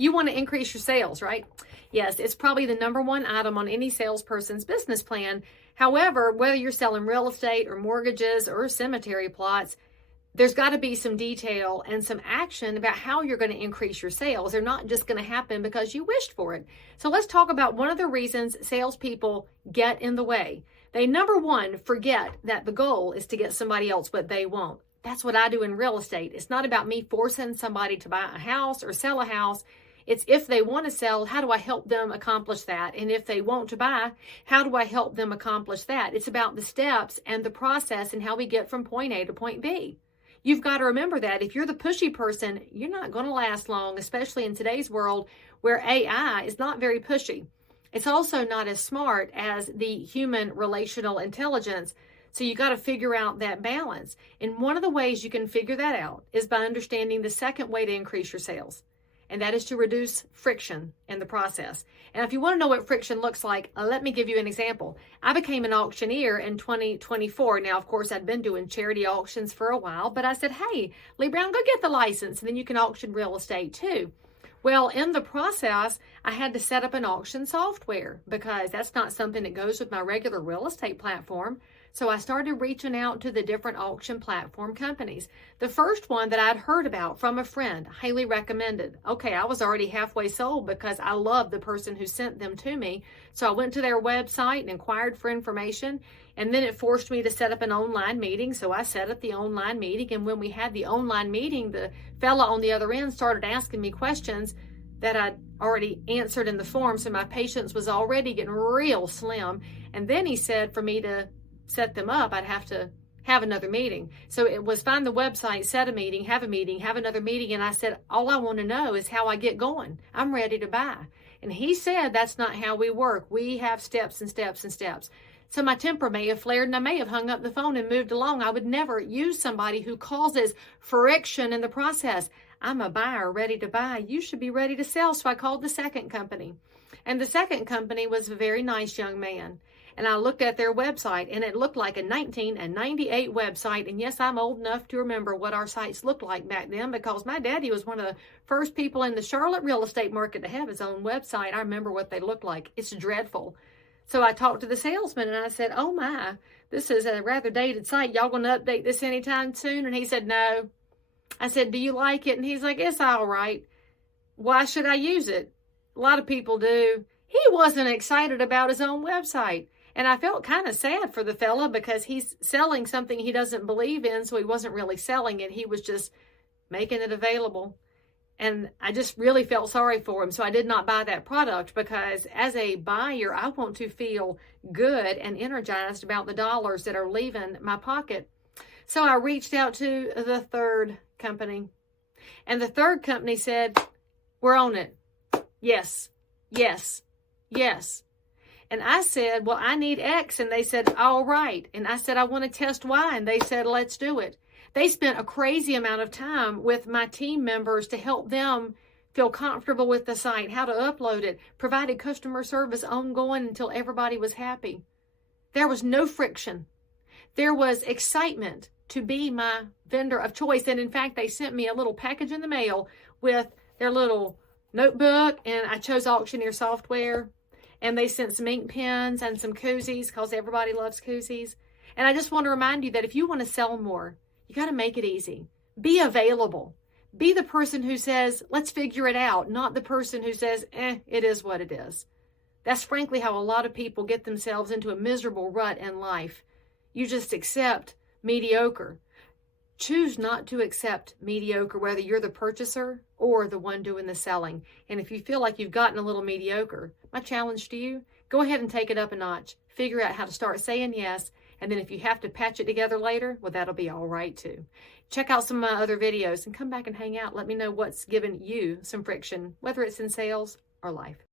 You want to increase your sales, right? Yes, it's probably the number one item on any salesperson's business plan. However, whether you're selling real estate or mortgages or cemetery plots, there's got to be some detail and some action about how you're going to increase your sales. They're not just going to happen because you wished for it. So let's talk about one of the reasons salespeople get in the way. They, number one, forget that the goal is to get somebody else what they want. That's what I do in real estate. It's not about me forcing somebody to buy a house or sell a house. It's if they want to sell, how do I help them accomplish that? And if they want to buy, how do I help them accomplish that? It's about the steps and the process and how we get from point A to point B. You've got to remember that if you're the pushy person, you're not going to last long, especially in today's world where AI is not very pushy. It's also not as smart as the human relational intelligence. So you got to figure out that balance. And one of the ways you can figure that out is by understanding the second way to increase your sales. And that is to reduce friction in the process. And if you want to know what friction looks like, let me give you an example. I became an auctioneer in 2024. Now, of course, I'd been doing charity auctions for a while, but I said, hey, Lee Brown, go get the license, and then you can auction real estate too. Well, in the process, I had to set up an auction software because that's not something that goes with my regular real estate platform. So I started reaching out to the different auction platform companies. The first one that I'd heard about from a friend, highly recommended. Okay, I was already halfway sold because I loved the person who sent them to me. So I went to their website and inquired for information. And then it forced me to set up an online meeting. So I set up the online meeting. And when we had the online meeting, the fella on the other end started asking me questions that I'd already answered in the form. So my patience was already getting real slim. And then he said for me to set them up, I'd have to have another meeting. So it was find the website, set a meeting, have another meeting. And I said, all I want to know is how I get going. I'm ready to buy. And he said, that's not how we work. We have steps and steps and steps. So my temper may have flared and I may have hung up the phone and moved along. I would never use somebody who causes friction in the process. I'm a buyer ready to buy. You should be ready to sell. So I called the second company. And the second company was a very nice young man. And I looked at their website and it looked like a 1998 website. And yes, I'm old enough to remember what our sites looked like back then because my daddy was one of the first people in the Charlotte real estate market to have his own website. I remember what they looked like. It's dreadful. So I talked to the salesman and I said, oh my, this is a rather dated site. Y'all going to update this anytime soon? And he said, no. I said, do you like it? And he's like, it's all right. Why should I use it? A lot of people do. He wasn't excited about his own website. And I felt kind of sad for the fella because he's selling something he doesn't believe in. So he wasn't really selling it. He was just making it available. And I just really felt sorry for him. So I did not buy that product because as a buyer, I want to feel good and energized about the dollars that are leaving my pocket. So I reached out to the third company. And the third company said, we're on it. Yes, yes, yes. And I said, well, I need X. And they said, all right. And I said, I want to test Y. And they said, let's do it. They spent a crazy amount of time with my team members to help them feel comfortable with the site, how to upload it, provided customer service ongoing until everybody was happy. There was no friction. There was excitement to be my vendor of choice. And in fact, they sent me a little package in the mail with their little notebook. And I chose Auctioneer software. And they sent some ink pens and some koozies because everybody loves koozies. And I just want to remind you that if you want to sell more, you got to make it easy. Be available. Be the person who says, let's figure it out, not the person who says, it is what it is. That's frankly how a lot of people get themselves into a miserable rut in life. You just accept mediocre. Choose not to accept mediocre, whether you're the purchaser or the one doing the selling. And if you feel like you've gotten a little mediocre, my challenge to you, go ahead and take it up a notch. Figure out how to start saying yes. And then if you have to patch it together later, well, that'll be all right too. Check out some of my other videos and come back and hang out. Let me know what's given you some friction, whether it's in sales or life.